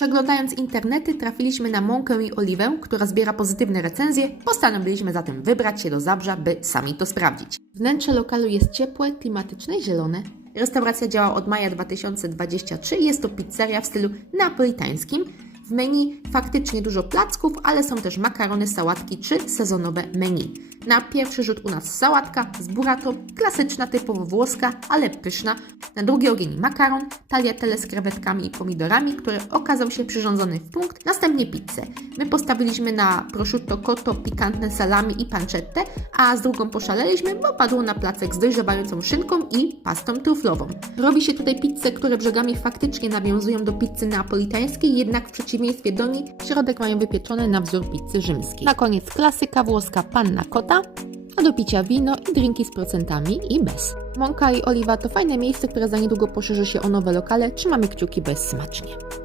Przeglądając internety, trafiliśmy na Mąkę i Oliwę, która zbiera pozytywne recenzje. Postanowiliśmy zatem wybrać się do Zabrza, by sami to sprawdzić. Wnętrze lokalu jest ciepłe, klimatyczne i zielone. Restauracja działa od maja 2023 i jest to pizzeria w stylu napolitańskim. W menu faktycznie dużo placków, ale są też makarony, sałatki czy sezonowe menu. Na pierwszy rzut u nas sałatka z burato, klasyczna, typowo włoska, ale pyszna. Na drugi ogień makaron, tagliatelle z krewetkami i pomidorami, który okazał się przyrządzony w punkt. Następnie pizzę. My postawiliśmy na prosciutto cotto, pikantne salami i pancette, a z drugą poszaleliśmy, bo padło na placek z dojrzewającą szynką i pastą truflową. Robi się tutaj pizze, które brzegami faktycznie nawiązują do pizzy neapolitańskiej, jednak w przeciwieństwie do niej środek mają wypieczony na wzór pizzy rzymskiej. Na koniec klasyka włoska panna cotta, a do picia wino i drinki z procentami i bez. Mąka i oliwa to fajne miejsce, które za niedługo poszerzy się o nowe lokale. Trzymamy kciuki bez smacznie.